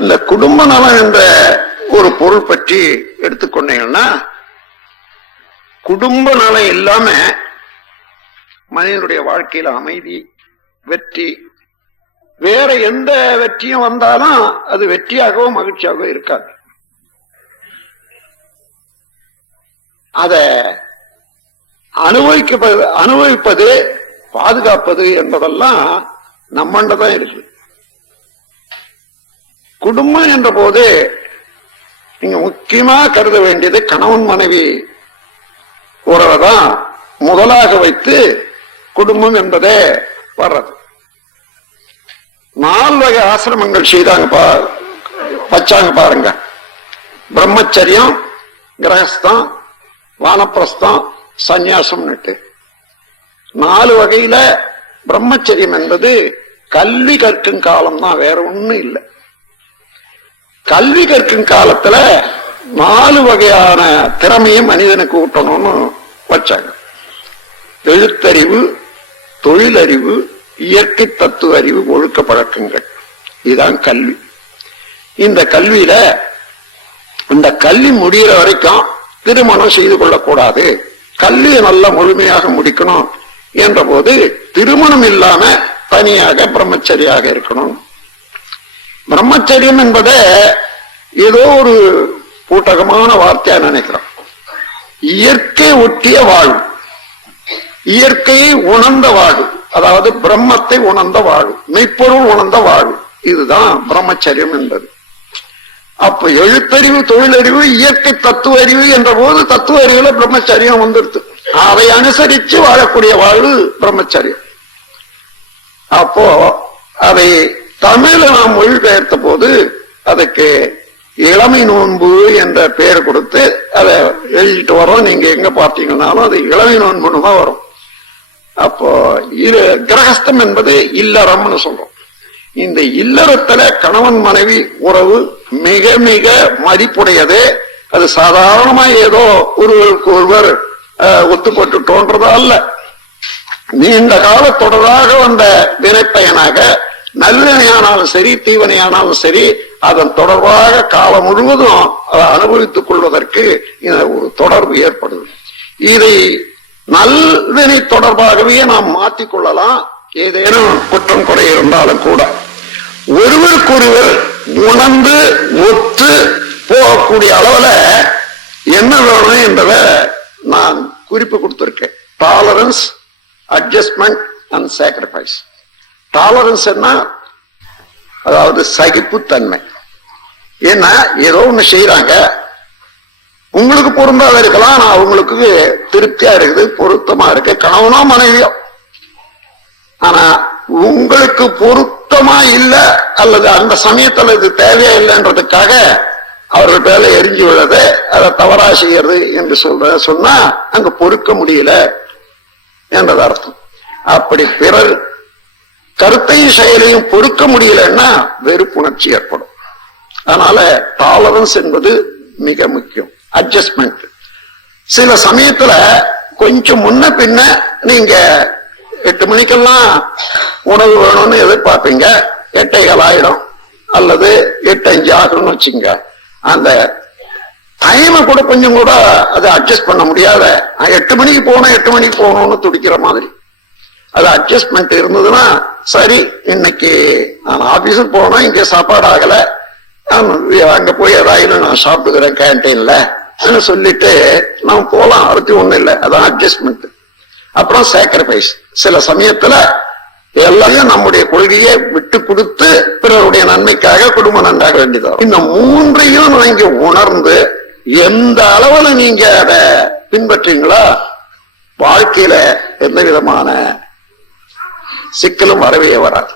இந்த குடும்ப நலம் என்ற ஒரு பொருள் பற்றி எடுத்துக்கொண்டீங்கன்னா, குடும்ப நலம் இல்லாம மனிதனுடைய வாழ்க்கையில அமைதி, வெற்றி, வேற எந்த வெற்றியும் வந்தாலும் அது வெற்றியாகவோ மகிழ்ச்சியாகவோ இருக்காது. அத அனுபவிப்பது, பாதுகாப்பது என்பதெல்லாம் நம்மண்டதான் இருக்கு. குடும்பம் என்ற போது நீங்க முக்கியமா கருத வேண்டியது கணவன் மனைவி உறவைதான் முதலாக வைத்து குடும்பம் என்பதே வர்றது. 4 வகை ஆசிரமங்கள் வச்சாங்க பாருங்க. பிரம்மச்சரியம், கிரகஸ்தம், வானப்பிரஸ்தம், சந்நியாசம். 4 வகையில பிரம்மச்சரியம் என்பது கல்வி கற்கும் காலம் தான், வேற ஒண்ணும் இல்லை. கல்வி கற்கும் காலத்துல 4 வகையான திறமையை மனிதனுக்கு ஊட்டணும்னு வச்சாங்க. எழுத்தறிவு, தொழிலறிவு, இயற்கை தத்துவ அறிவு, ஒழுக்க பழக்கங்கள். இதுதான் கல்வி. இந்த கல்வியில இந்த கல்வி முடிகிற வரைக்கும் திருமணம் செய்து கொள்ளக்கூடாது. கல்வியை நல்லா முழுமையாக முடிக்கணும் என்ற போது திருமணம் இல்லாம தனியாக பிரம்மச்சரியாக இருக்கணும். பிரம்மச்சரியம் என்பதை ஏதோ ஒரு பூட்டகமான வார்த்தையா நினைக்கிறோம். இயற்கை ஒட்டிய வாழ்வு, இயற்கையை உணர்ந்த வாழ்வு, அதாவது பிரம்மத்தை உணர்ந்த வாழ்வு, மெய்ப்பொருள் உணர்ந்த வாழ்வு, இதுதான் பிரம்மச்சரியம் என்பது. அப்ப எழுத்தறிவு, தொழிலறிவு, இயற்கை தத்துவ அறிவு என்ற போது தத்துவ அறிவுல பிரம்மச்சரியம் வந்துடுது. அதை அனுசரிச்சு வாழக்கூடிய வாழ்வு பிரம்மச்சரியம். அப்போ அதை தமிழ்ல நாம் மொழிபெயர்த்த போது அதுக்கு இளமை நோன்பு என்ற பெயர் கொடுத்து அதை எழுதிட்டு வரோம். நீங்க எங்க பார்த்தீங்கன்னாலும் அது இளமை நோன்புன்னு தான் வரும். அப்போ கிரகஸ்தம் என்பது இல்லறம்னு சொல்றோம். இந்த இல்லறத்துல கணவன் மனைவி உறவு மிக மிக மதிப்புடையது. அது சாதாரணமா ஏதோ ஒருவருக்கு ஒருவர் ஒத்துப்பட்டுட்டோன்றதா அல்ல. நீண்ட கால தொடராக வந்த வினைப்பயனாக நல்வினையானாலும் சரி, தீவினையானாலும் சரி, அதன் தொடர்பாக காலம் முழுவதும் அதை அனுபவித்துக் கொள்வதற்கு ஒரு தொடர்பு ஏற்படுது. இதை நல்வினை தொடர்பாகவே நாம் மாற்றிக்கொள்ளலாம். ஏதேனும் குற்றம் குறை இருந்தாலும் கூட ஒருவருக்கொருவர் உணர்ந்து ஒத்து போகக்கூடிய அளவுல என்ன வேணும் என்பதை நான் குறிப்பு கொடுத்திருக்கேன். Tolerance, adjustment and sacrifice. Tolerance என்ன? அதாவது சகிப்புத்தன்மை. ஏன்னா ஏதோ ஒண்ணு செய்யறாங்க, உங்களுக்கு பொருந்தாத இருக்கலாம், நான் அவங்களுக்கு திருப்தியா இருக்குது, பொருத்தமா இருக்கு, கணவனோ மனைவியோ. ஆனா உங்களுக்கு பொருத்தமா இல்லை அல்லது அந்த சமயத்துல இது தேவையா இல்லைன்றதுக்காக அவர்கள் பேர்ல எரிஞ்சு விடுறது, அதை தவறா செய்யறது என்று சொன்னா அங்க பொறுக்க முடியல என்றது அர்த்தம். அப்படி பிறர் கருத்தையும் செயலையும் பொறுக்க முடியலன்னா வெறுப்புணர்ச்சி ஏற்படும். அதனால டாலரன்ஸ் என்பது மிக முக்கியம். அட்ஜஸ்ட்மெண்ட். சில சமயத்துல கொஞ்சம் முன்ன பின்ன நீங்க 8 மணிக்கெல்லாம் உணவு வேணும்னு எதிர்பார்ப்பீங்க, 8:15 ஆயிடும் அல்லது 8:05 ஆகணும்னு வச்சுங்க. அந்த டைமை கூட கொஞ்சம் கூட அதை அட்ஜஸ்ட் பண்ண முடியாத, 8 மணிக்கு போகணும் 8 மணிக்கு போகணும்னு துடிக்கிற மாதிரி அது அட்ஜஸ்ட்மெண்ட் இருந்ததுன்னா சரி, இன்னைக்கு நான் ஆபீஸுக்கு போனோம், இங்க சாப்பாடு ஆகல, அங்க போய் ஏதாவது நான் சாப்பிட்டுக்கிறேன் கேன்டீன்ல சொல்லிட்டு நாம் போலாம், அடுத்து ஒண்ணும் இல்லை. அதான் அட்ஜஸ்ட்மெண்ட். அப்புறம் சாக்ரிஃபைஸ். சில சமயத்துல எல்லாரையும் நம்முடைய கொள்கையை விட்டு கொடுத்து பிறருடைய நன்மைக்காக குடும்பம் நன்றாக வேண்டியது. இந்த 3ஐயும் நீங்க உணர்ந்து எந்த அளவுல நீங்க அதை பின்பற்றீங்களோ வாழ்க்கையில எந்த விதமான சிக்கலும் வரவே வராது.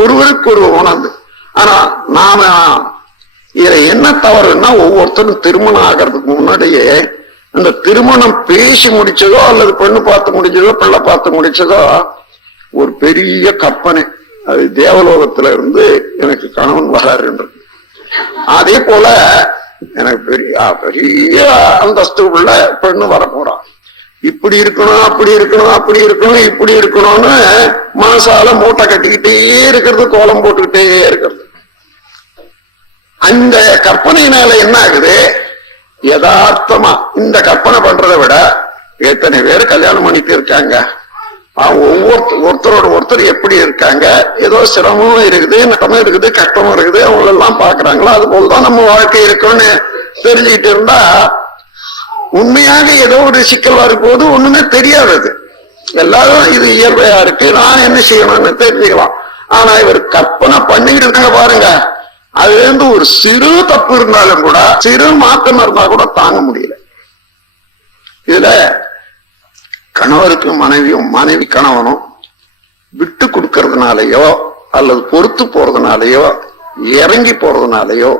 ஒருவருக்கு ஒரு உணர்ந்து. ஆனா நாம இதுல என்ன தவறுன்னா, ஒவ்வொருத்தரும் திருமணம் ஆகிறதுக்கு முன்னாடியே அந்த திருமணம் பேசி முடிச்சதோ அல்லது பெண்ணு பார்த்து முடிச்சதோ பிள்ளை பார்த்து முடிச்சதோ ஒரு பெரிய கற்பனை. அது தேவலோகத்துல இருந்து எனக்கு கணவன் வராருன்றது. அதே போல எனக்கு பெரிய அந்தஸ்து உள்ள பெண்ணு வரப்போறான். இப்படி இருக்கணும், அப்படி இருக்கணும், அப்படி இருக்கணும், இப்படி இருக்கணும்னு மனசால மூட்டை கட்டிக்கிட்டே இருக்கிறது, கோலம் போட்டுக்கிட்டே இருக்கிறது. கற்பனையினால என்ன ஆகுது, யதார்த்தமா இந்த கற்பனை பண்றதை விட எத்தனை பேர் கல்யாணம் பண்ணிட்டு இருக்காங்க, ஒருத்தரோட ஒருத்தர் எப்படி இருக்காங்க, ஏதோ சிரமமும் இருக்குது, நட்டமும் இருக்குது, கஷ்டமும் இருக்குது, அவங்க எல்லாம் பாக்குறாங்களோ அது போலதான் நம்ம வாழ்க்கை இருக்குன்னு தெரிஞ்சுக்கிட்டு இருந்தா உண்மையாக ஏதோ ஒரு சிக்கல் வரும்போது ஒண்ணுமே தெரியாதது, எல்லாரும் இது இயல்பையா இருக்கு, நான் என்ன செய்யணும்னு தெரிஞ்சுக்கலாம். ஆனா இவர் கற்பனை பண்ணிக்கிட்டு இருக்காங்க பாருங்க, அதுல இருந்து ஒரு சிறு தப்பு இருந்தாலும் கூட, சிறு மாற்றம் இருந்தா கூட தாங்க முடியல. இதுல கணவருக்கு மனைவியும் மனைவி கணவனும் விட்டு கொடுக்கறதுனாலயோ அல்லது பொறுத்து போறதுனாலயோ இறங்கி போறதுனாலயோ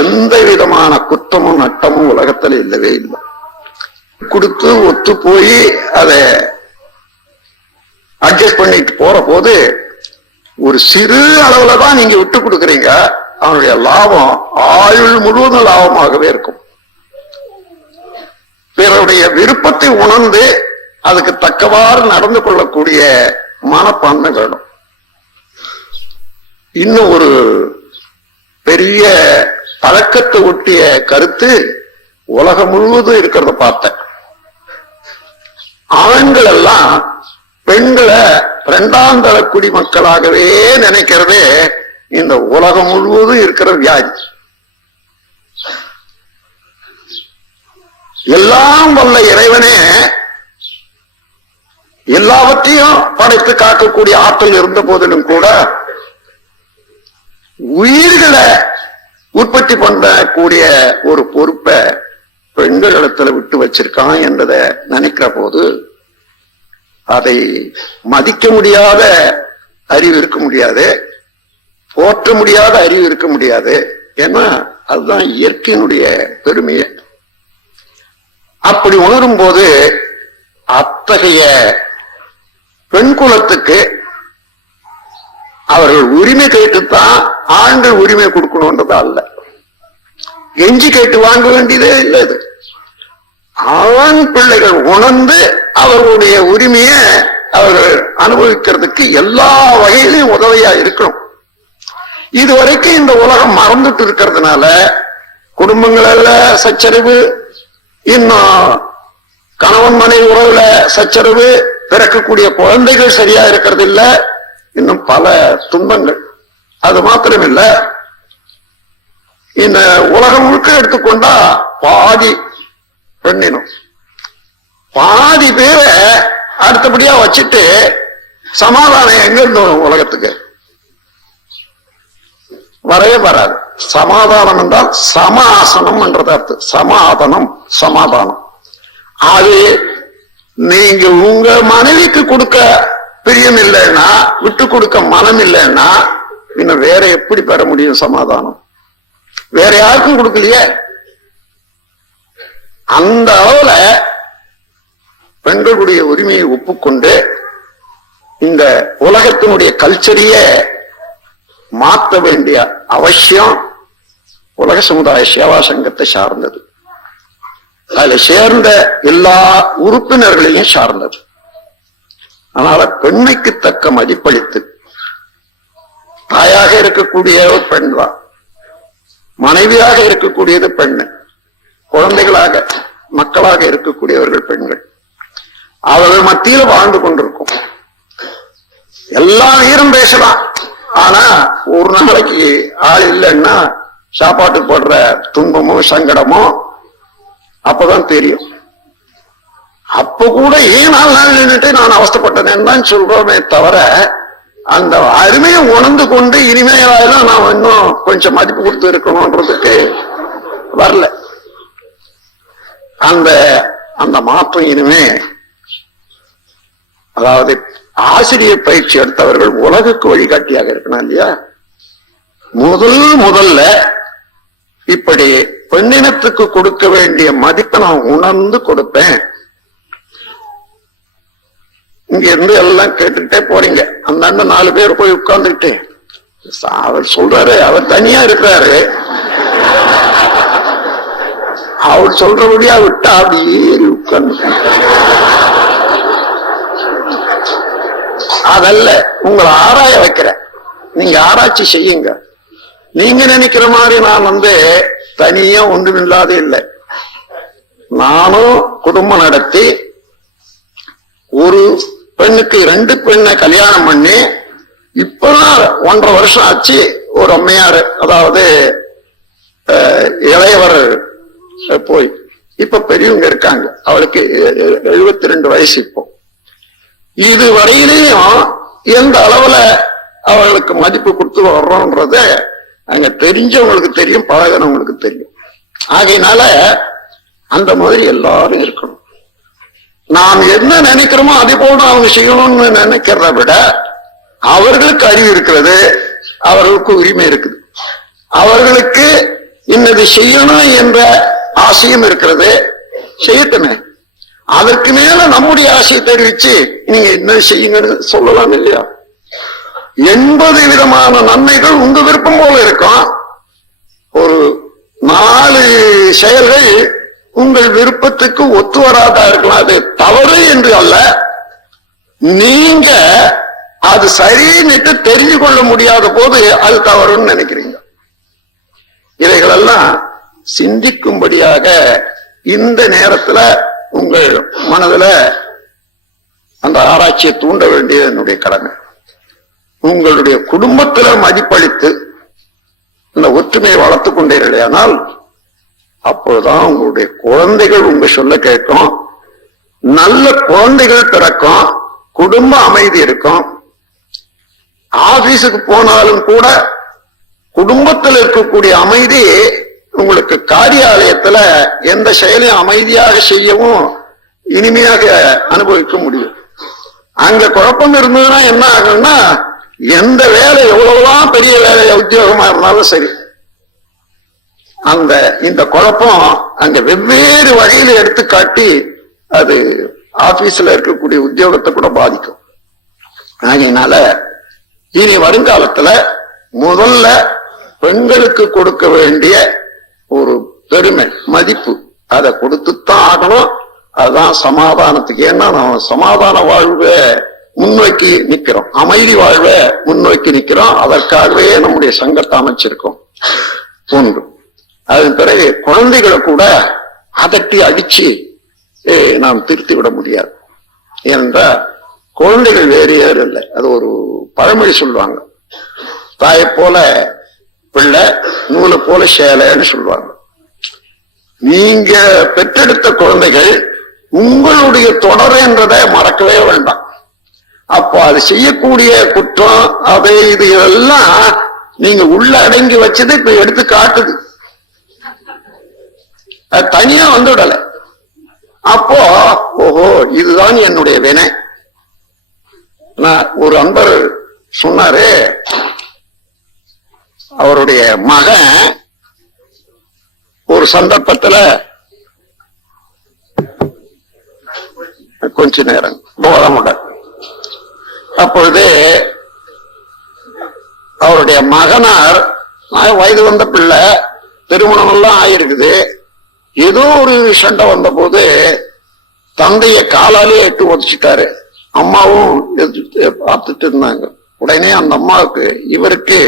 எந்த விதமான குற்றமும் நட்டமும் உலகத்துல இல்லவே இல்லை. கொடுத்து ஒத்து போய் அதை அட்ஜஸ்ட் பண்ணிட்டு போற போது ஒரு சிறு அளவுல தான் நீங்க விட்டு கொடுக்குறீங்க, அவனுடைய லாபம் ஆயுள் முழுவதும் லாபமாகவே இருக்கும். பிறருடைய விருப்பத்தை உணர்ந்து அதுக்கு தக்கவாறு நடந்து கொள்ளக்கூடிய மனப்பான்மை வேணும். இன்னும் ஒரு பெரிய பழக்கத்தை ஒட்டிய கருத்து உலகம் முழுவதும் இருக்கிறத பார்த்தேன். ஆண்கள் எல்லாம் பெண்களை இரண்டாம் தர குடிமக்களாகவே நினைக்கிறதே இந்த உலகம் முழுவதும் இருக்கிற வியாதி. எல்லாம் வல்ல இறைவனே எல்லாவற்றையும் படைத்து காக்கக்கூடிய ஆற்றல் இருந்த போதிலும் கூட உயிர்களை உற்பத்தி பண்ணக்கூடிய ஒரு பொறுப்பை பெண்கள் இடத்துல விட்டு வச்சிருக்கான் என்றதை நினைக்கிற போது அதை மதிக்க முடியாத அறிவு இருக்க முடியாது, போற்ற முடியாத அறிவு இருக்க முடியாது. ஏன்னா அதுதான் இயற்கையினுடைய பெருமையை. அப்படி உணரும் போது அத்தகைய பெண் குலத்துக்கு அவர்கள் உரிமை கேட்டுத்தான் ஆண்கள் உரிமை கொடுக்கணும்ன்றது அல்ல, எஞ்சி கேட்டு வாங்க வேண்டியதே இல்லை. இது ஆண் பிள்ளைகள் உணர்ந்து அவர்களுடைய உரிமையை அவர்கள் அனுபவிக்கிறதுக்கு எல்லா வகையிலையும் உதவியா இருக்கணும். இதுவரைக்கும் இந்த உலகம் மறந்துட்டு இருக்கிறதுனால குடும்பங்கள்ல சச்சரவு, இன்னும் கணவன் மனைவி உறவுல சச்சரவு, பிறக்கக்கூடிய குழந்தைகள் சரியா இருக்கிறது இல்ல, இன்னும் பல துன்பங்கள். அது மாத்திரமில்ல, இந்த உலகம் முழுக்க எடுத்துக்கொண்டா பாதி பெண்ணினம், பாதி பேரை அடுத்தபடியா வச்சுட்டு சமாதானம் எங்க இருந்தோம் உலகத்துக்கு வரவே வராது. சமாதானம் என்றால் சமாசனம் என்றது அர்த்தம். சமாதானம் சமாதானம். அது நீங்க உங்க மனைவிக்கு கொடுக்க பிரியம் இல்லைன்னா, விட்டு கொடுக்க மனம் இல்லைன்னா இன்னும் வேற எப்படி பெற முடியும் சமாதானம்? வேற யாருக்கும் கொடுக்கலையே. அந்த அளவுல பெண்களுடைய உரிமையை ஒப்புக்கொண்டு இந்த உலகத்தினுடைய கல்ச்சரையே மாற்ற வேண்டிய அவசியம் உலக சமுதாய சேவா சங்கத்தை சார்ந்தது. அதுல சேர்ந்த எல்லா உறுப்பினர்களையும் சார்ந்தது. அதனால பெண்மைக்கு தக்க மதிப்பளித்து தாயாக இருக்கக்கூடிய ஒரு பெண் தான், மனைவியாக இருக்கக்கூடியது பெண்ணு, குழந்தைகளாக மக்களாக இருக்கக்கூடியவர்கள் பெண்கள். அவர்கள் மத்தியில் வாழ்ந்து கொண்டிருக்கும். எல்லா வீரம் பேசலாம், ஆனா ஒரு நாளைக்கு ஆள் இல்லைன்னா சாப்பாட்டுக்கு போடுற துன்பமோ சங்கடமோ அப்பதான் தெரியும். அப்ப கூட ஏன் 4 நாள் நின்றுட்டு நான் அவஸ்தப்பட்டேன்னு தான் சொல்றோமே தவிர, அந்த அருமையை உணர்ந்து கொண்டு இனிமையாதான் நான் இன்னும் கொஞ்சம் மதிப்பு கொடுத்து இருக்கணும்ன்றதுக்கு வரல. அந்த அந்த மாற்றம் இனிமே, அதாவது ஆசிரியர் பயிற்சி எடுத்தவர்கள் உலகுக்கு வழிகாட்டியாக இருக்கணும் இல்லையா? முதல்ல இப்படி பெண்ணினத்துக்கு கொடுக்க வேண்டிய மதிப்பை நான் உணர்ந்து கொடுப்பேன். இங்க இருந்து எல்லாம் கேட்டுக்கிட்டே போறீங்க. அந்த 4 பேர் போய் உட்கார்ந்துட்டு அவர் சொல்றாரு, அவர் தனியா இருக்கிறாரு, அவர் சொல்றபடியா விட்டா அப்படி ஏறி உட்கார்ந்து. அதல்ல உங்களை ஆராய வைக்கிற, நீங்க ஆராய்ச்சி செய்யுங்க. நீங்க நினைக்கிற மாதிரி நான் தனியா ஒன்றுமில்லாத இல்லை. நானும் குடும்பம் நடத்தி ஒரு பெண்ணுக்கு 2 பெண்ணை கல்யாணம் பண்ணி இப்பதான் 1.5 வருஷம் ஆச்சு. ஒரு அம்மையார், அதாவது இளையவர் போய் இப்ப பெரியவங்க இருக்காங்க, அவளுக்கு 72 வயசு. இப்போ இது வரையிலையும் எந்த அளவுல அவர்களுக்கு மதிப்பு கொடுத்து வர்றோம்ன்றத அங்க தெரிஞ்சவங்களுக்கு தெரியும், பழகினவங்களுக்கு தெரியும். ஆகையினால அந்த மாதிரி எல்லாரும் இருக்கணும். நாம் என்ன நினைக்கிறோமோ அதே போல அவங்க செய்யணும்னு நினைக்கிறத விட அவர்களுக்கு அறிவு இருக்கிறது, அவர்களுக்கு உரிமை இருக்குது, அவர்களுக்கு இன்னது செய்யணும் என்ற ஆசையும் இருக்கிறது, செய்யட்டுமே. அதற்கு மேல நம்முடைய ஆசையை தெரிவிச்சு நீங்க என்ன செய்யுங்கன்னு சொல்லலாம் இல்லையா? 80 விதமான நன்மைகள் உங்க விருப்பம் போல இருக்கும். ஒரு 4 செயல்கள் உங்கள் விருப்பத்துக்கு ஒத்து வராதா இருக்கலாம். அது தவறு என்று அல்ல, நீங்க அது சரின்னுட்டு தெரிஞ்சு கொள்ள முடியாத போது அது தவறுன்னு நினைக்கிறீங்க. இவைகளெல்லாம் சிந்திக்கும்படியாக இந்த நேரத்துல உங்கள் மனதுல அந்த ஆராய்ச்சியை தூண்ட வேண்டியது என்னுடைய கடமை. உங்களுடைய குடும்பத்துல மதிப்பளித்து இந்த ஒற்றுமையை வளர்த்து கொண்டீர்களேயானால் அப்பொழுதுதான் உங்களுடைய குழந்தைகள் உங்க சொல்ல கேட்கும், நல்ல குழந்தைகள் பிறக்கும், குடும்ப அமைதி இருக்கும். ஆபீஸுக்கு போனாலும் கூட குடும்பத்தில் இருக்கக்கூடிய அமைதி உங்களுக்கு காரியாலயத்துல எந்த செயலையும் அமைதியாக செய்யவும் இனிமையாக அனுபவிக்க முடியும். அங்க குழப்பம் இருந்ததுன்னா என்ன ஆகும்னா, எந்த வேலை எவ்வளவுதான் பெரிய வேலை உத்தியோகமா இருந்தாலும் சரி, இந்த குழப்பம் அங்க வெவ்வேறு வகையில எடுத்து காட்டி அது ஆபீஸ்ல இருக்கக்கூடிய உத்தியோகத்தை கூட பாதிக்கும். அதனால இனி வருங்காலத்துல முதல்ல பெண்களுக்கு கொடுக்க வேண்டிய ஒரு பெருமை மதிப்பு அதை கொடுத்துத்தான் ஆகணும். அதுதான் சமாதானத்துக்கு. ஏன்னா நம்ம சமாதான வாழ்வை முன்னோக்கி நிக்கிறோம், அமைதி வாழ்வை முன்னோக்கி நிக்கிறோம். அதற்காகவே நம்முடைய சங்கத்தை அமைச்சிருக்கோம். ஒன்று. அதன் பிறகு குழந்தைகளை கூட அதட்டி அடிச்சு நாம் திருத்தி விட முடியாது. ஏனென்றால் குழந்தைகள் வேறு யாரும் இல்லை. அது ஒரு பழமொழி சொல்லுவாங்க, தாயை போல பிள்ளை நூலை போல சேலைன்னு சொல்லுவாங்க. நீங்க பெற்றெடுத்த குழந்தைகள் உங்களுடைய தொடர் என்றதை மறக்கவே வேண்டாம். அப்போ அது செய்யக்கூடிய குற்றம் அதை இது இதெல்லாம் நீங்க உள்ள அடங்கி வச்சது இப்ப எடுத்து காட்டுது, அது தனியா வந்துடல. அப்போ ஓஹோ இதுதான் என்னுடைய வினை. ஒரு அன்பர் சொன்னாரு, அவருடைய மகன் ஒரு சந்தர்ப்பத்துல கொஞ்ச நேரம் போதமுட, அப்பொழுது அவருடைய மகனார் வயது வந்த பிள்ளை, திருமணம் எல்லாம் ஆயிருக்குது. ஏதோ ஒரு சண்டை வந்த போது தந்தைய காலாலே எட்டு உதச்சிட்டாரு. அம்மாவும் பார்த்துட்டு இருந்தாங்க. உடனே அந்த அம்மாவுக்கு இவருக்கு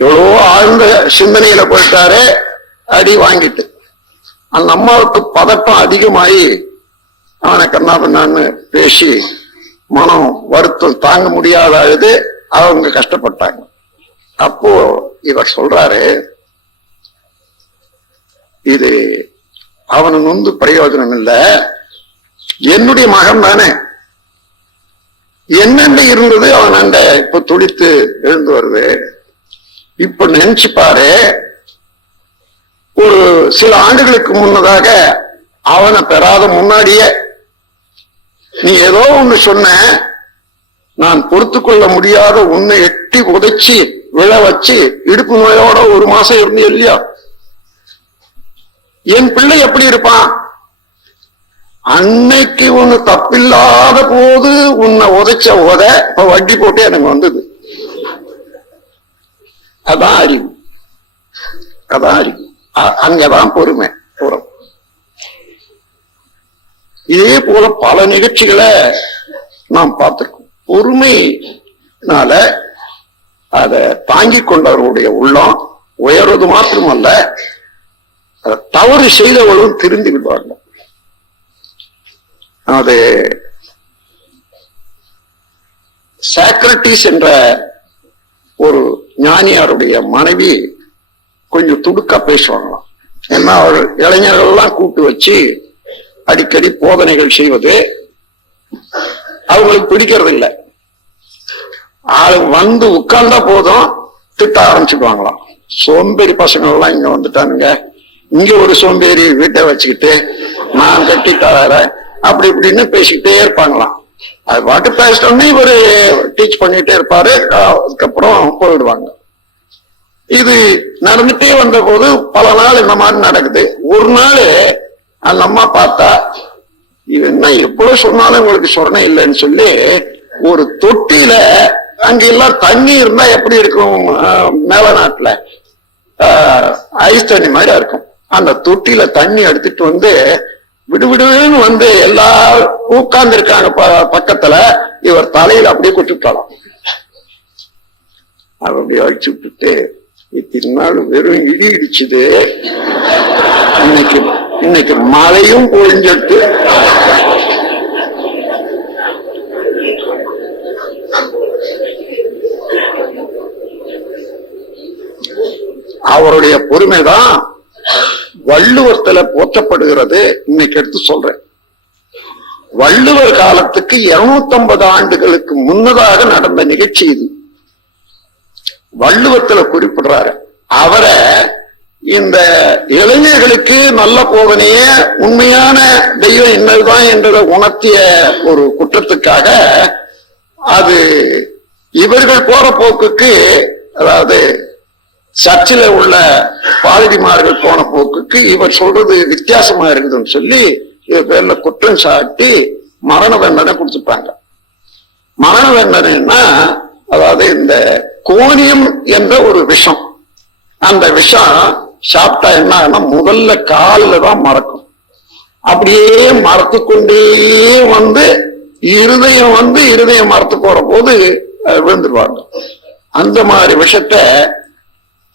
எவ்வளவோ ஆழ்ந்த சிந்தனையில போயிட்டாரு, அடி வாங்கிட்டு. அந்த அம்மாவுக்கு பதட்டம் அதிகமாயி அவனை கண்ணாபண்ணான்னு பேசி மனம் வருத்தம் தாங்க முடியாத அழுது அவங்க கஷ்டப்பட்டாங்க. அப்போ இவர் சொல்றாரு, இது அவனுக்கு பிரயோஜனம் இல்லை, என்னுடைய மகன் தானே, என்னென்ன இருந்தது அவன் அண்ட இப்ப துடித்து எழுந்து வருது. இப்ப நினைச்சு பாரு, ஒரு சில ஆண்டுகளுக்கு முன்னதாக அவனை பெறாத முன்னாடியே நீ ஏதோ ஒண்ணு சொன்ன, நான் பொறுத்து கொள்ள முடியாத உன்னை எட்டி உதைச்சி விழ வச்சு இடுப்பு நோயோட 1 மாசம் இருந்து இல்லையா? என் பிள்ளை எப்படி இருப்பான்? அன்னைக்கு ஒண்ணு தப்பில்லாத போது உன்னை உதைச்ச இப்ப வட்டி போட்டு எனக்கு வந்தது. அதான் அறிவு, அதான் அறிவு. அங்கதான் பொறுமை. இதே போல பல நிகழ்ச்சிகளை நாம் பார்த்திருக்கோம். பொறுமைனால அதை தாங்கிக் கொண்டவர்களுடைய உள்ளம் உயர்வது மாத்திரமல்ல, தவறு செய்தவர்களும் திருந்தி விடுவார்கள். அது சாக்ரட்டிஸ் என்ற ஒரு ஞானியாருடைய மனைவி கொஞ்சம் துடுக்கா பேசுவாங்களாம். ஏன்னா அவர் இளைஞர்கள் எல்லாம் கூட்டு வச்சு அடிக்கடி போதனைகள் செய்வது அவங்களுக்கு பிடிக்கிறது இல்லை. ஆளு வந்து உட்கார்ந்தா போதும் திட்ட ஆரம்பிச்சுடுவாங்களாம். சோம்பேறி பசங்க எல்லாம் இங்க வந்துட்டானுங்க, இங்க ஒரு சோம்பேறி வீட்டை வச்சுக்கிட்டு நான் கட்டிட்டார அப்படி இப்படின்னு பேசிக்கிட்டே இருப்பாங்களாம். அது பாட்டு பேசிட்டோன்னே இவரு டீச் பண்ணிட்டே இருப்பாரு, அதுக்கப்புறம் போயிடுவாங்க. இது நடந்துட்டே வந்த போது பல நாள் இந்த மாதிரி நடக்குது. ஒரு நாள் அந்த அம்மா பார்த்தா, இது என்ன எவ்வளவு சொன்னாலும் உங்களுக்கு சொரணை இல்லைன்னு சொல்லி ஒரு தொட்டியில, அங்க எல்லாம் தண்ணி இருந்தா எப்படி இருக்கும் மேல நாட்டுல ஐஸ் தண்ணி மாதிரி இருக்கும், அந்த தொட்டியில தண்ணி எடுத்துட்டு வந்து விடுவிடுன்னு வந்து எல்லாரும் உட்கார்ந்து இருக்காங்க பக்கத்துல, இவர் தலையில அப்படியே கொட்டிவிட்டாலும். அப்படியே அழிச்சு விட்டுட்டு, இத்தனை நாள் வெறும் இடி இடிச்சுது, இன்னைக்கு மழையும் பொழிஞ்சிட்டு அவருடைய பொறுமைதான் வள்ளுவத்துல போற்றப்படுகிறது. இன்னைக்கு எடுத்து சொல்றேன். வள்ளுவர் காலத்துக்கு 250 ஆண்டுகளுக்கு முன்னதாக நடந்த நிகழ்ச்சி இது. வள்ளுவத்துல குறிப்பிடுறாரு. அவரை இந்த இளைஞர்களுக்கு நல்ல போதனையே உண்மையான தெய்வம் என்னதுதான் என்றதை உணர்த்திய ஒரு குற்றத்துக்காக, அது இவர்கள் போற போக்குக்கு, அதாவது சர்ச்சில் உள்ள பாதிரிமார்கள் போன போக்குக்கு இவர் சொல்றது வித்தியாசமா இருக்குதுன்னு சொல்லி இவர் பேர்ல குற்றம் சாட்டி மரண தண்டனை கொடுத்துட்டாங்க. மரண தண்டனைன்னா, அதாவது இந்த கோணியம் என்ற ஒரு விஷம், அந்த விஷம் சாப்பிட்டா என்ன ஆகுனா முதல்ல காலில் தான் மறக்கும், அப்படியே மறத்து கொண்டே வந்து இருதயம் மறத்து போற போது விழுந்துருவாங்க. அந்த மாதிரி விஷத்தை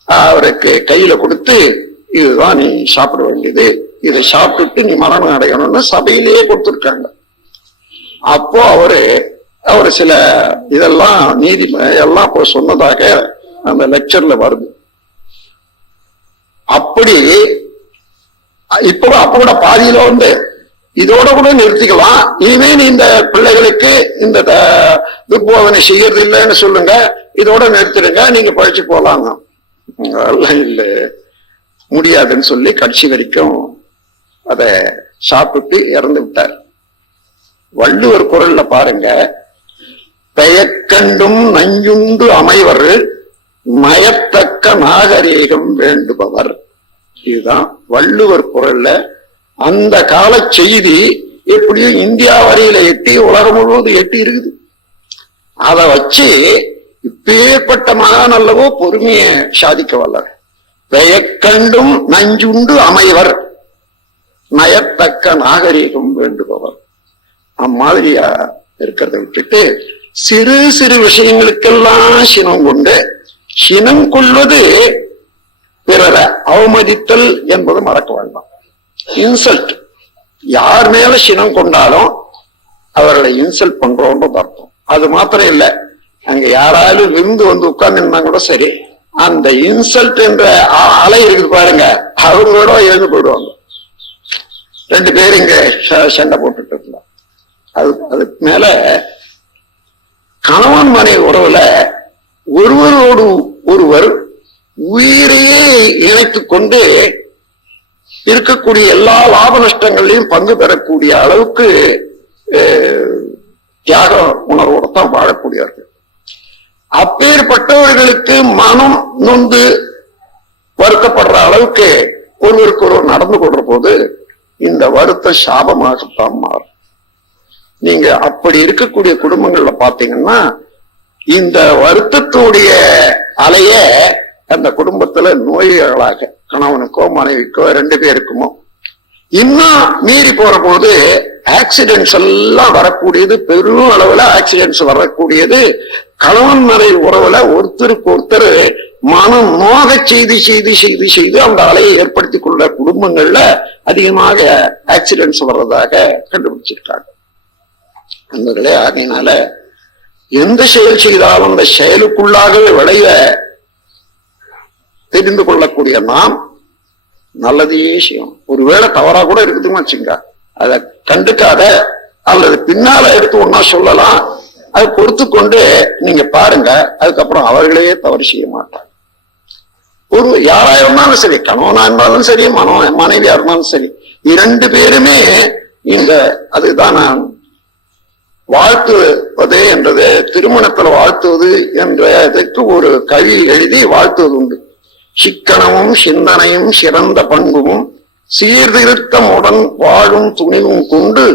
அவருக்கு கையில கொடுத்து, இதுதான் நீ சாப்பிட வேண்டியது, இதை சாப்பிட்டுட்டு நீ மரணம் அடையணும்னு சபையிலேயே கொடுத்துருக்காங்க. அப்போ அவரு சில இதெல்லாம் நீதி எல்லாம் இப்போ சொன்னதாக அந்த லெக்சர்ல வருது. அப்படி அப்ப கூட பாதியில வந்து இதோட கூட நிறுத்திக்கலாம், இனிமே நீ இந்த பிள்ளைகளுக்கு இந்த துர்போதனை செய்யறது இல்லைன்னு சொல்லுங்க, இதோட நிறுத்திடுங்க, நீங்க பழிச்சு போலாங்க. இல்ல முடியாதுன்னு சொல்லி கடைசி வரைக்கும் அதை சாப்பிட்டு இறந்து விட்டார். வள்ளுவர் குரல்ல பாருங்க, பெயக்கண்டும் நஞ்சுண்டு அமைவர் மயத்தக்க நாகரீகம் வேண்டுபவர். இதுதான் வள்ளுவர் குரல்ல அந்த கால செய்தி. எப்படியும் இந்தியா வரையில எட்டி உலகம் முழுவதும் எட்டி இருக்குது. அதை வச்சு இப்பேற்பட்ட மகான் அல்லவோ பொறுமையை சாதிக்க வல்லவர். பெயக்கண்டும் நஞ்சுண்டு அமைவர் நயத்தக்க நாகரீகம் வேண்டுபவர். அம்மாதிரியா இருக்கிறத விட்டுட்டு சிறு சிறு விஷயங்களுக்கெல்லாம் சினம் கொண்டு, சினம் கொள்வது பிறரை அவமதித்தல் என்பது மறக்க வேண்டாம். இன்சல்ட், யார் மேல சினம் கொண்டாலும் அவர்களை இன்சல்ட் பண்றோம்னு அர்த்தம். அது மாத்திரம் இல்லை, அங்க யாராலும் விருந்து வந்து உட்கார்ந்து கூட சரி, அந்த இன்சல்ட் என்ற அலை இருக்குது பாருங்க, அவங்களோட எழுந்து போயிடுவாங்க. 2 பேர் இங்க சண்டை போட்டுட்டு இருந்தா, அதுக்கு மேல கணவன் மனைவி உறவுல ஒருவரோடு ஒருவர் உயிரையே இணைத்து கொண்டு இருக்கக்கூடிய எல்லா லாப நஷ்டங்களையும் பங்கு பெறக்கூடிய அளவுக்கு தியாக உணர்வோடு தான் வாழக்கூடியவர்கள். அப்பேற்பட்டவர்களுக்கு மனம் நொந்து வருத்தப்படுற அளவுக்கு ஒருவருக்கு ஒருவர் நடந்து கொள்ற போது இந்த வருத்தம் சாபமாகத்தான் மாறும். நீங்க அப்படி இருக்கக்கூடிய குடும்பங்கள்ல பாத்தீங்கன்னா இந்த வருத்தத்துடைய அலைய அந்த குடும்பத்துல நோய்களாக கணவனுக்கோ மனைவிக்கோ 2 பேருக்குமோ இன்னும் மீறி போற போது ஆக்சிடென்ட்ஸ் எல்லாம் வரக்கூடியது, பெரும் அளவுல ஆக்சிடென்ட்ஸ் வரக்கூடியது. கணவன் மனை உறவுல ஒருத்தருக்கு ஒருத்தர் மனம் நோக செய்து செய்து செய்து செய்து அந்த அலையை ஏற்படுத்திக் கொள்ள குடும்பங்கள்ல அதிகமாக ஆக்சிடென்ட்ஸ் வர்றதாக கண்டுபிடிச்சிருக்காங்க. அதனால எந்த செயல் செய்தாலும் அந்த செயலுக்குள்ளாகவே விளைய தெரிந்து கொள்ளக்கூடிய நாம் நல்லதே செய்யும். ஒருவேளை தவறா கூட இருக்குதுன்னு வச்சுங்க, அதை கண்டுக்காத அல்லது பின்னால எடுத்து ஒன்னா சொல்லலாம், அதை பொறுத்து கொண்டு நீங்க பாருங்க. அதுக்கப்புறம் அவர்களே தவறு செய்ய மாட்டாங்க. ஒரு யாரா இருந்தாலும் சரி, கணவனா இருந்தாலும் சரி, மனைவியா இருந்தாலும் சரி, இரண்டு பேருமே இந்த அதுதான் நான் வாழ்த்துவது என்றது, திருமணத்துல வாழ்த்துவது என்றதுக்கு ஒரு கவி எழுதி வாழ்த்துவது உண்டு. சிக்கனமும் சிந்தனையும் சிறந்த பண்பும் சீர்திருத்தமுடன் வாழும் துணிவும் கொண்டு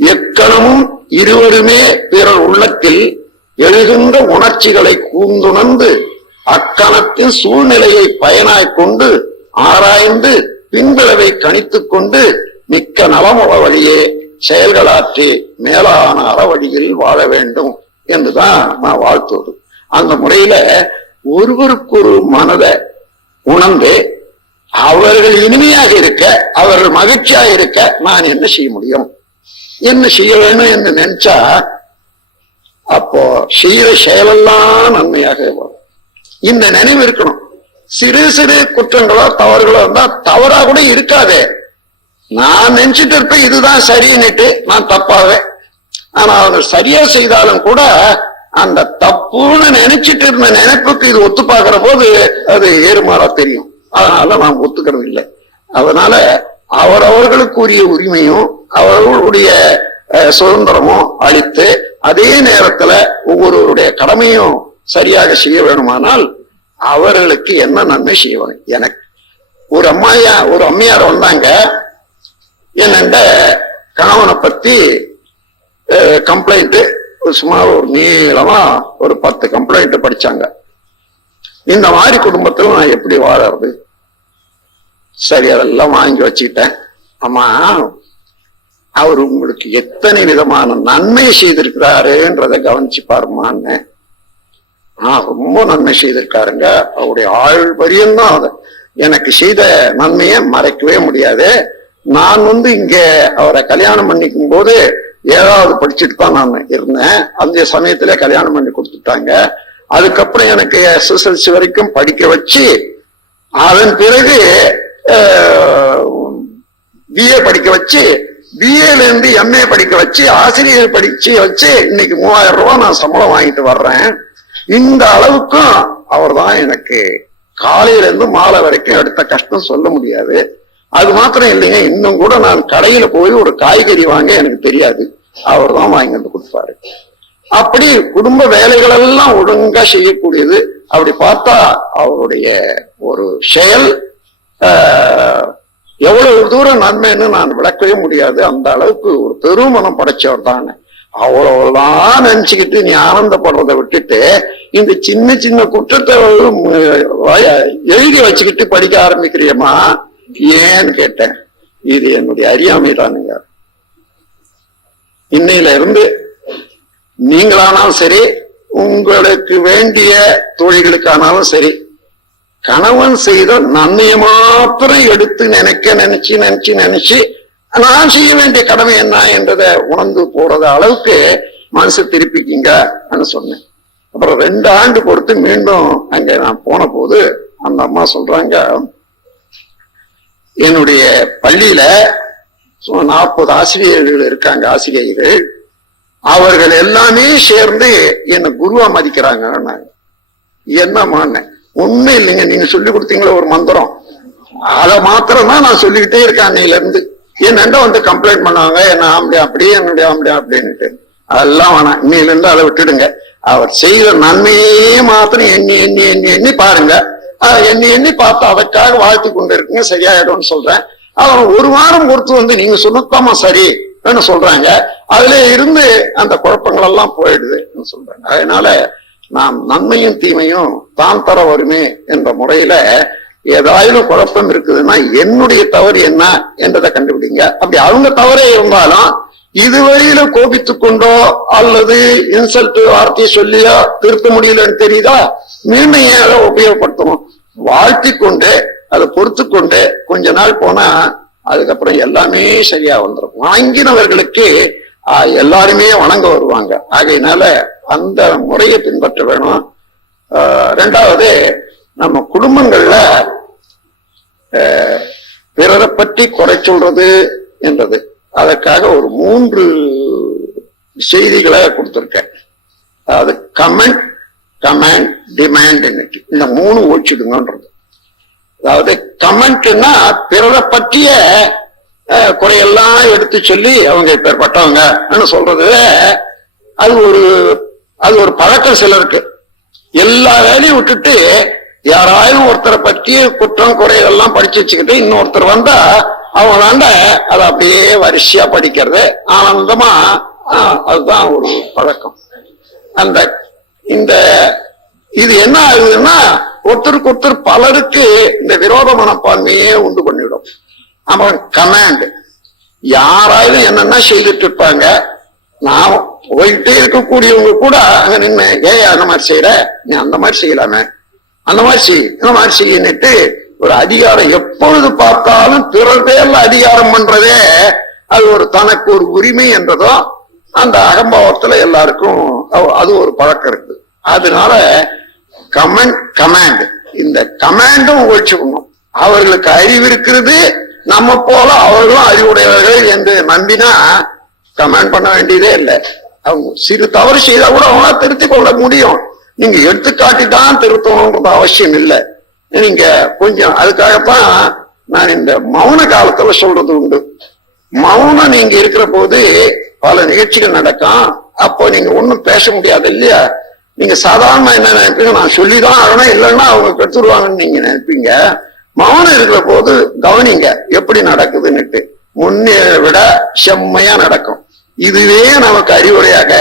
எக்கணமும் இருவருமே பிறர் உள்ளத்தில் எழுகின்ற உணர்ச்சிகளை கூர்ந்துணர்ந்து அக்கணத்தின் சூழ்நிலையை பயனாய்க் கொண்டு ஆராய்ந்து பின்விளைவை கணித்துக் கொண்டு மிக்க நலமுற வழியே செயல்களாற்றி மேலான அறவழியில் வாழ வேண்டும் என்றுதான் நான் வாழ்த்துவது. அந்த முறையில ஒருவருக்கொரு மனதை உணர்ந்து அவர்கள் இனிமையாக இருக்க, அவர்கள் மகிழ்ச்சியாக இருக்க நான் என்ன செய்ய முடியும், என்ன செய்ய வேணும் என்று நினைச்சா அப்போ செய்யற செயலெல்லாம் நன்மையாக வரும். இந்த நினைவு இருக்கணும். சிறு சிறு குற்றங்களோ தவறுகளோ இருந்தா தவறா கூட இருக்காதே, நான் நினைச்சிட்டு இருப்பேன் இதுதான் சரின்னுட்டு நான் தப்பாவேன். ஆனா அவங்க சரியா செய்தாலும் கூட அந்த தப்புன்னு நினைச்சிட்டு இருந்த நினைப்புக்கு இது ஒத்து பார்க்கிற போது அது ஏறுமாறா தெரியும். அதனால நான் ஒத்துக்கிறது இல்லை. அதனால அவரவர்களுக்குரிய உரிமையும் அவர்களுடைய சுதந்திரமும் அளித்து அதே நேரத்துல ஒவ்வொருவருடைய கடமையும் சரியாக செய்ய வேணுமானால் அவர்களுக்கு என்ன நன்மை செய்ய வேணும். எனக்கு ஒரு அம்மையார் வந்தாங்க, என்னண்ட கணவனை பத்தி கம்ப்ளைண்ட் சுமார் ஒரு நீளமா ஒரு 10 கம்ப்ளைண்ட் படிச்சாங்க. இந்த மாதிரி குடும்பத்துல நான் எப்படி வாழறது? சரி, அதெல்லாம் வாங்கி வச்சுக்கிட்டேன். ஆமா, அவர் உங்களுக்கு எத்தனை விதமான நன்மை செய்திருக்கிறாருன்றதை கவனிச்சு பாருமான்னு. ரொம்ப நன்மை செய்திருக்காருங்க, அவருடைய ஆயுள் வரியந்தான் அதை எனக்கு செய்த நன்மையை மறைக்கவே முடியாது. நான் இங்க அவரை கல்யாணம் பண்ணிக்கும் போது 7வது படிச்சுட்டு தான் நான் இருந்தேன். அந்த சமயத்திலே கல்யாணம் பண்ணி கொடுத்துட்டாங்க. அதுக்கப்புறம் எனக்கு SSLC வரைக்கும் படிக்க வச்சு அதன் பிறகு BA படிக்க வச்சு BAல இருந்து MA படிக்க வச்சு ஆசிரியர் படிச்சு வச்சு இன்னைக்கு 3000 ரூபாய் நான் சம்பளம் வாங்கிட்டு வர்றேன். இந்த அளவுக்கும் அவர் தான் எனக்கு காலையில இருந்து மாலை வரைக்கும் எடுத்த கஷ்டம் சொல்ல முடியாது. அது மாத்திரம் இல்லைங்க, இன்னும் கூட நான் கடையில போய் ஒரு காய்கறி வாங்க எனக்கு தெரியாது, அவர் தான் வாங்கி வந்து கொடுப்பாரு. அப்படி குடும்ப வேலைகள் எல்லாம் ஒழுங்கா செய்யக்கூடியது. அப்படி பார்த்தா அவருடைய ஒரு செயல் எவ்வளவு தூரம் நன்மைன்னு நான் விளக்கவே முடியாது. அந்த அளவுக்கு ஒரு பெருமனம் படைச்சவர் தானே. அவ்வளவுலாம் நினைச்சுக்கிட்டு நீ ஆனந்தப்படுறதை விட்டுட்டு இந்த சின்ன சின்ன குற்றத்தை எழுதி வச்சுக்கிட்டு படிக்க ஆரம்பிக்கிறியம்மா ஏன்னு கேட்டேன். இது என்னுடைய அறியாமை தானுங்க. இன்னையில இருந்து நீங்களானாலும் சரி, உங்களுக்கு வேண்டிய தொழில்களுக்கானாலும் சரி, கணவன் செய்த நன்மையை மாத்திரம் எடுத்து நினைச்சு நான் செய்ய வேண்டிய கடமை என்ன என்றதை உணர்ந்து போறது அளவுக்கு மனசு திருப்பிக்கிங்கன்னு சொன்னேன். அப்புறம் 2 ஆண்டு பொறுத்து மீண்டும் அங்க நான் போன போது அந்த அம்மா சொல்றாங்க, என்னுடைய பள்ளியில 40 ஆசிரியர்கள் இருக்காங்க, ஆசிரியர்கள். அவர்கள் எல்லாமே சேர்ந்து என்னை குருவா மதிக்கிறாங்க. என்னமான்னு உண்மை இல்லைங்க, நீங்க சொல்லி கொடுத்தீங்களா ஒரு மந்திரம், அதை மாத்திரம் தான் நான் சொல்லிக்கிட்டே இருக்கேன் அன்னையில இருந்து. என்னண்ட கம்ப்ளைண்ட் பண்ணுவாங்க, என்ன அப்படியே என்னுடைய அப்படின்னுட்டு. அதெல்லாம் வேணாம், இன்னையில இருந்து அதை விட்டுடுங்க. அவர் செய்த நன்மையே மாத்திரம் எண்ணி எண்ணி எண்ணி எண்ணி பாருங்க. எண்ணி எண்ணி பார்த்து அதற்காக வாழ்த்து கொண்டு இருக்குங்க, சரியாயிடும்னு சொல்றேன். அவர் 1 வாரம் பொறுத்து நீங்க சொன்னதாமா சரி சொல்றாங்க. அதுல இருந்து அந்த குழப்பங்கள் எல்லாம் போயிடுதுன்னு சொல்றாங்க. அதனால நாம் நன்மையும் தீமையும் தான் தர வருமே என்ற முறையில ஏதாவது குழப்பம் இருக்குதுன்னா என்னுடைய தவறு என்ன என்றதை கண்டுபிடிங்க. அப்படி அவங்க தவறே இருந்தாலும் இதுவரையில கோபித்துக் கொண்டோ அல்லது இன்சல்ட் வார்த்தையை சொல்லியோ திருத்த முடியலன்னு தெரியுதா, மீண்டும் ஏன் அதை உபயோகப்படுத்தணும்? வாழ்த்தி கொண்டு அதை பொறுத்து கொண்டு கொஞ்ச நாள் போனா அதுக்கப்புறம் எல்லாமே சரியா வந்துடும். வாங்கினவர்களுக்கு எல்லாருமே வணங்க வருவாங்க. ஆகையினால அந்த முறையை பின்பற்ற வேணும். ரெண்டாவது, நம்ம குடும்பங்கள்ல பிறரை பற்றி குறை சொல்றது என்றது, அதற்காக ஒரு 3 செய்திகளை கொடுத்திருக்கேன். அதாவது கமெண்ட், கமாண்ட், டிமாண்ட், இந்த 3 ஒழிச்சிடுங்கன்றது. அதாவது கமெண்ட்னா பிறரை பற்றிய குறையெல்லாம் எடுத்து சொல்லி அவங்க இப்பேற்பட்டவங்க சொல்றது. அது ஒரு பழக்கம் சிலருக்கு. எல்லா வேலையும் விட்டுட்டு யாராயும் ஒருத்தரை பற்றி குற்றம் குறையெல்லாம் படிச்சு வச்சுக்கிட்டு இன்னொருத்தர் வந்தா அவங்களாண்ட அதை அப்படியே வரிசையா படிக்கிறது ஆனந்தமா. அதுதான் ஒரு பழக்கம். இது என்ன ஆகுதுன்னா ஒருத்தருக்கு ஒருத்தர் பலருக்கு இந்த விரோத மனப்பான்மையே உண்டு பண்ணிவிடும். அவன் கமாண்ட், யாராலும் என்னன்னா செய்துட்டு இருப்பாங்க. நான் போயிட்டே இருக்கக்கூடியவங்க கூட அங்க நின்று, அந்த மாதிரி செய்யற, நீ அந்த மாதிரி செய்யலாமே, அந்த மாதிரி செய், இந்த மாதிரி செய்யிட்டு ஒரு அதிகாரம் எப்பொழுது பார்த்தாலும் பிறர் பேர்ல அதிகாரம் பண்றதே அது ஒரு தனக்கு ஒரு உரிமை என்றதோ அந்த அகம்பாவத்துல எல்லாருக்கும் அது ஒரு பழக்கம் இருக்கு. அதனால கமாண்ட், இந்த கமாண்டும் ஒழிச்சுக்கணும். அவர்களுக்கு அறிவு இருக்கிறது, நம்ம போல அவர்களும் அறிவுடையவர்கள் என்று நம்பினா கமாண்ட் பண்ண வேண்டியதே இல்லை. அவங்க சிறு தவறு செய்தா கூட அவங்களா திருத்திக் கொள்ள முடியும். நீங்க எடுத்துக்காட்டிதான் திருத்தணும்ன்றது அவசியம் இல்லை. நீங்க கொஞ்சம் அதுக்காகத்தான் நான் இந்த மௌன காலத்துல சொல்றது உண்டு. மௌனம் நீங்க இருக்கிற போது பல நிகழ்ச்சிகள் நடக்கும். அப்போ நீங்க ஒண்ணும் பேச முடியாது இல்லையா? நீங்க சாதாரண என்ன நினைப்பீங்க, நான் சொல்லிதான் ஆகணும், இல்லைன்னா அவங்க கெடுத்துருவாங்கன்னு நீங்க நினைப்பீங்க. மௌனம் இருக்கிற போது கவனிங்க எப்படி நடக்குதுன்னுட்டு. முன்னே விட செம்மையா நடக்கும். இதுவே நமக்கு அறிவுரையாக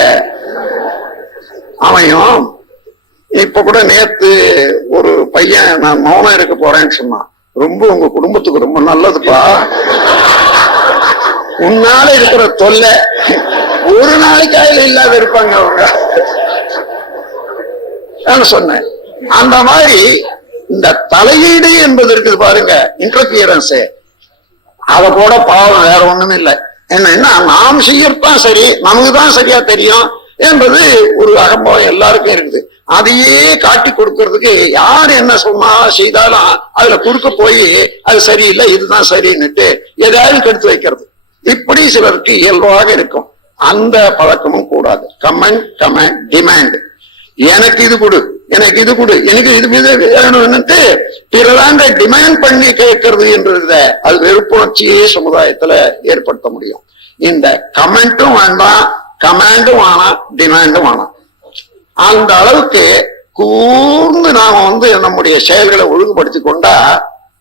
அமையும். இப்ப கூட நேத்து ஒரு பையன் நான் மௌனம் இருக்க போறேன்னு சொன்னான். ரொம்ப உங்க குடும்பத்துக்கு ரொம்ப நல்லதுப்பா, உன்னால இருக்கிற தொல்லை ஒரு நாளைக்காயில இல்லாத இருப்பாங்க அவங்க சொன்னேன். அந்த மாதிரி இந்த தலையீடு என்பது இருக்குது பாருங்க, இன்டர்ஃபியரன்ஸ், அத கூட பாவம் வேற ஒண்ணும் இல்லை. என்னன்னா நாம் செய்யறதுதான் சரி, நமக்குதான் சரியா தெரியும் என்பது ஒரு அகம்பாவம் எல்லாருக்கும் இருக்குது. அதையே காட்டி கொடுக்கறதுக்கு யார் என்ன சொன்னா செய்தாலும் அதுல குறுக்க போய் அது சரியில்லை இதுதான் சரின்னுட்டு ஏதாவது கெடுத்து வைக்கிறது. இப்படி சிலருக்கு இயல்பாக இருக்கும். அந்த பழக்கமும் கூடாது. கமெண்ட், டிமாண்ட், எனக்கு இது கொடு, எனக்கு இது கொடு, எனக்கு இது வேணும்னுட்டு பிறதாண்ட டிமாண்ட் பண்ணி கேட்கறது என்றது அது வெறுப்புணர்ச்சியே சமுதாயத்துல ஏற்படுத்த முடியும். இந்த கமெண்ட்டும் வேண்டாம், கமாண்டும் வேணாம், டிமாண்டும் வேணாம். அந்த அளவுக்கு கூர்ந்து நாம நம்முடைய செயல்களை ஒழுங்குபடுத்தி கொண்டா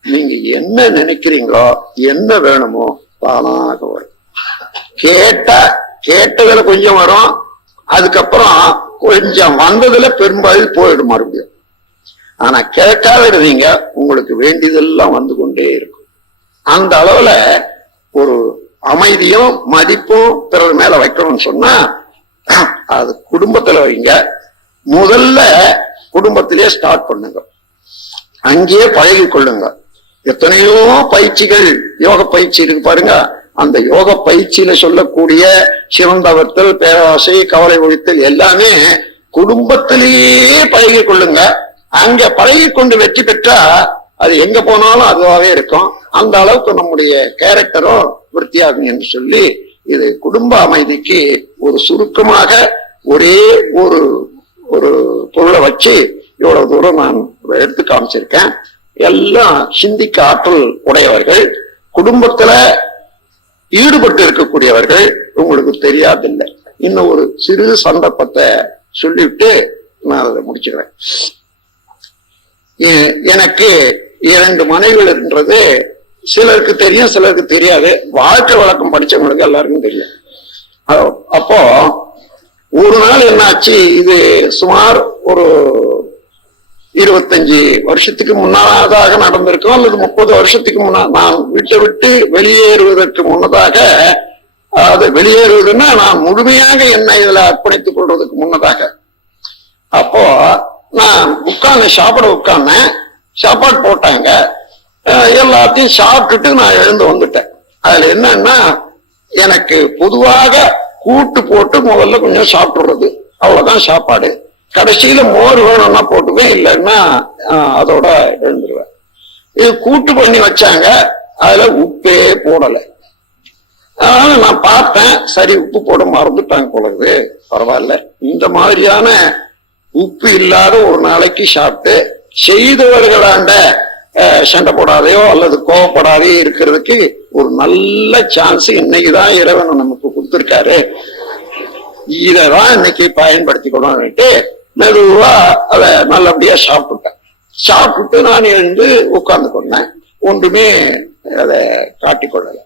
நீங்க என்ன நினைக்கிறீங்களோ என்ன வேணுமோ தானாக வரும். கேட்டதுல கொஞ்சம் வரும், அதுக்கப்புறம் கொஞ்சம் வந்ததுல பெரும்பாலும் போயிடும் மறுபடியும். ஆனா கேட்காத இருந்தீங்க உங்களுக்கு வேண்டியதெல்லாம் வந்து கொண்டே இருக்கும். அந்த அளவுல ஒரு அமைதியும் மதிப்பும் பிறர் மேல வைக்கணும்னு சொன்னா அது குடும்பத்துல வைங்க. முதல்ல குடும்பத்திலேயே ஸ்டார்ட் பண்ணுங்க, அங்கேயே பழகி கொள்ளுங்க. எத்தனையோ பயிற்சிகள், யோக பயிற்சி இருக்கு பாருங்க. அந்த யோக பயிற்சியில சொல்லக்கூடிய சிறந்தவர்த்தல், பேராசை, கவலை ஒழித்தல் எல்லாமே குடும்பத்திலேயே பழகி கொள்ளுங்க. அங்க பழகி கொண்டு வெற்றி பெற்றா அது எங்க போனாலும் அதுவாகவே இருக்கும். அந்த அளவுக்கு நம்முடைய கேரக்டரும் விருத்தியாகும் என்று சொல்லி இது குடும்ப அமைதிக்கு ஒரு சுருக்கமாக ஒரே ஒரு ஒரு பொருளை வச்சு இவ்வளவு தூரம் நான் எடுத்து காமிச்சிருக்கேன். எல்லாம் சிந்திக்க ஆற்றல் உடையவர்கள், குடும்பத்துல ஈடுபட்டு இருக்கக்கூடியவர்கள். உங்களுக்கு தெரியாதில்லை. இன்னும் ஒரு சிறு சந்தர்ப்பத்தை சொல்லிவிட்டு நான் அதை முடிச்சிடுவேன். எனக்கு 2 மனைவிகள்ன்றது சிலருக்கு தெரியும், சிலருக்கு தெரியாது. வாழ்க்கை வழக்கம் படிச்சவங்களுக்கு எல்லாருக்கும் தெரியும். அப்போ ஒரு நாள் என்னாச்சு, இது சுமார் ஒரு 25 வருஷத்துக்கு முன்னதாக நடந்திருக்கும், அல்லது 30 வருஷத்துக்கு நான் வீட்டை விட்டு வெளியேறுவதற்கு முன்னதாக, அது வெளியேறுவதுன்னா நான் முழுமையாக என்னை இதுல அர்ப்பணித்துக் கொள்வதற்கு முன்னதாக. அப்போ நான் சாப்பிட உட்கார்ந்தேன், சாப்பாடு போட்டாங்க, எல்லாத்தையும் சாப்பிட்டுட்டு நான் எழுந்து வந்துட்டேன். அதுல என்னன்னா, எனக்கு பொதுவாக கூட்டு போட்டு முதல்ல கொஞ்சம் சாப்பிடுறது, அவ்வளவுதான் சாப்பாடு. கடைசியில மோர் வேணும்னா போட்டுவேன், இல்லைன்னா அதோட எழுந்துருவேன். இது கூட்டு பண்ணி வச்சாங்க, அதுல உப்பே போடலை. அதனால நான் பார்த்தேன், சரி உப்பு போட மறந்துட்டாங்க போலது, பரவாயில்ல. இந்த மாதிரியான உப்பு இல்லாத ஒரு நாளைக்கு சாப்பிட்டு செய்தவர்களாண்ட சண்டை போடாதையோ அல்லது கோவப்படாதையோ இருக்கிறதுக்கு ஒரு நல்ல சான்ஸ் இன்னைக்குதான் இறைவன் நமக்கு கொடுத்திருக்காரு. இததான் இன்னைக்கு பயன்படுத்திக்கணும்னுட்டு மெதுவா அதை நல்லபடியா சாப்பிட்டுட்டேன். சாப்பிட்டுட்டு நான் எழுந்து உட்கார்ந்து கொண்டேன், ஒன்றுமே அதை காட்டிக்கொள்ளல.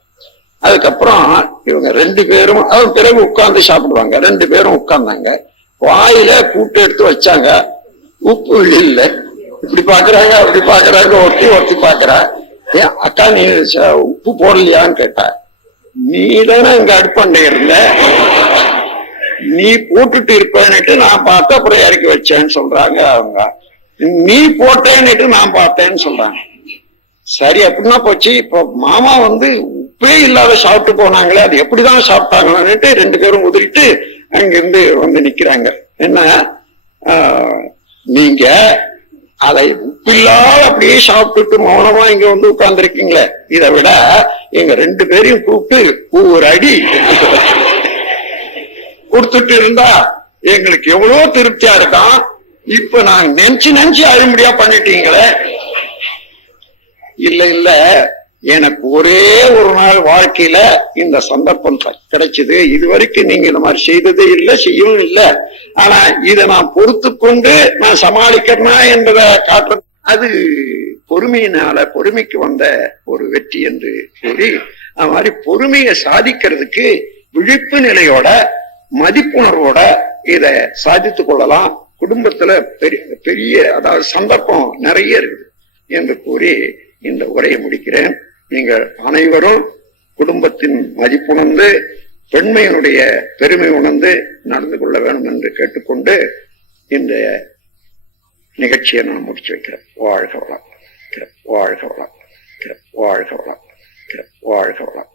அதுக்கப்புறம் இவங்க 2 பேரும், அதன் பிறகு உட்கார்ந்து சாப்பிடுவாங்க, 2 பேரும் உட்கார்ந்தாங்க. வாயில கூட்டு எடுத்து வச்சாங்க, உப்பு இல்லை. இப்படி பாக்குறாங்க அப்படி பாக்குறாங்க, ஒருத்தி பாக்குறா. ஏன் அக்கா நீ உப்பு போடலையான்னு கேட்டா. நீ தானே இங்க அடுப்பாண்ட இருந்த, நீ போட்டுட்டு இருப்பேன்னுட்டு நான் பார்த்து அப்புறம் இறக்கி வச்சேன்னு சொல்றாங்க அவங்க. நீ போட்டேன்னுட்டு நான் பார்த்தேன்னு சொல்றாங்க. சரி அப்படின்னா போச்சு. இப்ப மாமா உப்பே இல்லாத சாப்பிட்டு போனாங்களே, அது எப்படிதான் சாப்பிட்டாங்கன்னுட்டு 2 பேரும் உதிரிட்டு அங்கிருந்து நிக்கிறாங்க. என்ன, நீங்க அதை உப்பில்லாத அப்படியே சாப்பிட்டுட்டு மௌனமா இங்க உட்கார்ந்து இருக்கீங்களே, இதை விட எங்க 2 பேரையும் கூப்பிட்டு ஒரு அடி கொடுத்துட்டு இருந்தா எங்களுக்கு எவ்வளவு திருப்தியா இருக்கான். இப்ப நான் நினைச்சு அழும்படியா பண்ணிட்டீங்களே. இல்ல எனக்கு ஒரே ஒரு நாள் வாழ்க்கையில இந்த சந்தர்ப்பம் கிடைச்சது, இதுவரைக்கும் நீங்க இந்த மாதிரி செய்ததே இல்லை, செய்யவும் இல்லை. ஆனா இதை நான் பொறுத்து கொண்டு நான் சமாளிக்கிறேனா என்பதை காட்டுறது, அது பொறுமைக்கு வந்த ஒரு வெற்றி என்று கூறி, அது மாதிரி பொறுமையை சாதிக்கிறதுக்கு விழிப்பு நிலையோட மதிப்புணர்வோட இதை சாதித்துக் கொள்ளலாம். குடும்பத்துல பெரிய அதாவது சந்தர்ப்பம் நிறைய இருக்குது என்று கூறி இந்த உரையை முடிக்கிறேன். நீங்கள் அனைவரும் குடும்பத்தின் மதிப்புணர்ந்து பெண்மையினுடைய பெருமை உணர்ந்து நடந்து கொள்ள வேண்டும் என்று கேட்டுக்கொண்டு இந்த நிகழ்ச்சியை நான் முடிச்சு வைக்கிறேன். வாழ்க வளம், வாழ்க வளம், வாழ்க வளம், வாழ்க வளம்.